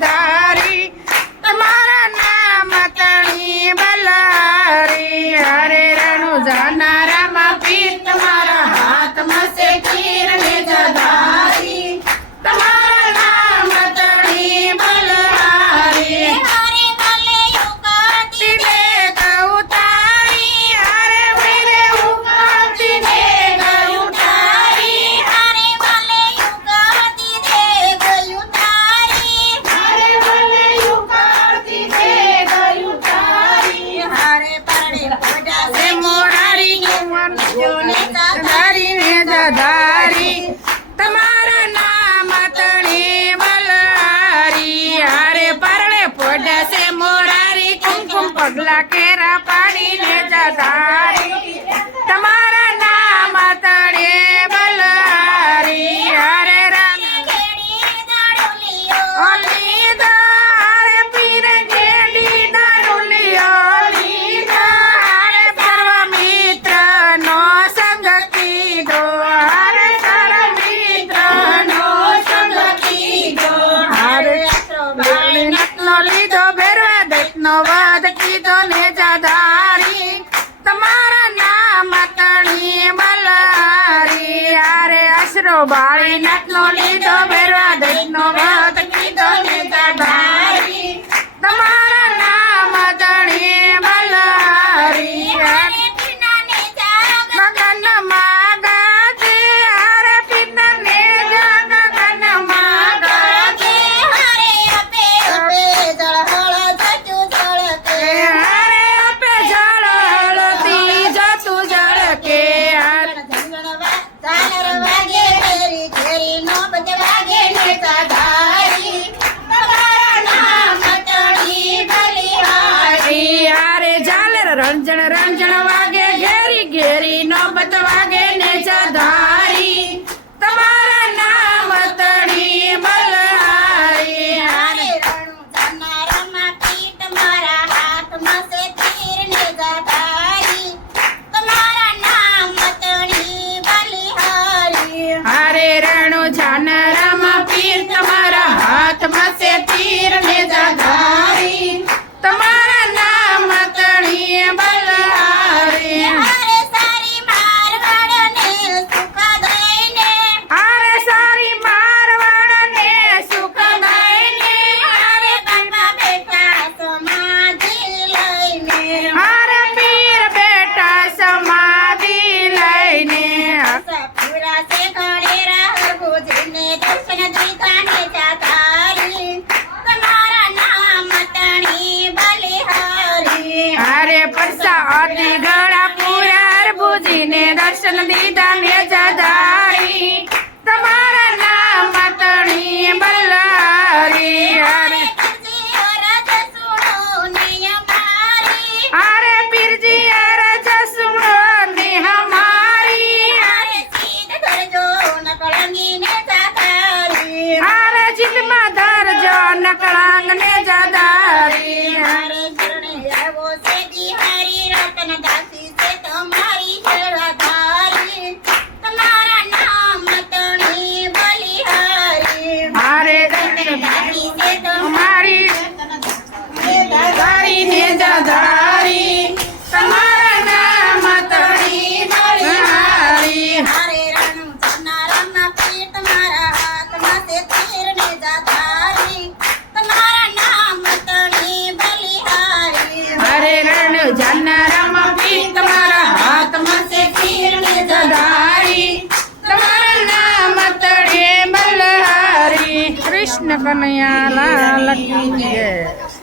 bye केरा पाणी ಬಾಳಿನ ನೋಡಿದ್ದು ಬೇಡ ಅದನ್ನು ಬಾ रंजन रंजन वागे घेरी घेरी नौबत वागे ने जाधारी तुम्हारा नाम तड़ी बलहारी हरे रेणु जन रम पीर तुम्हारा हाथ मसे तीर ने la negrita, negrita. ಸ್ಥಾಪನೆಯ ಲಕ್ಷ್ಮಿಗೆ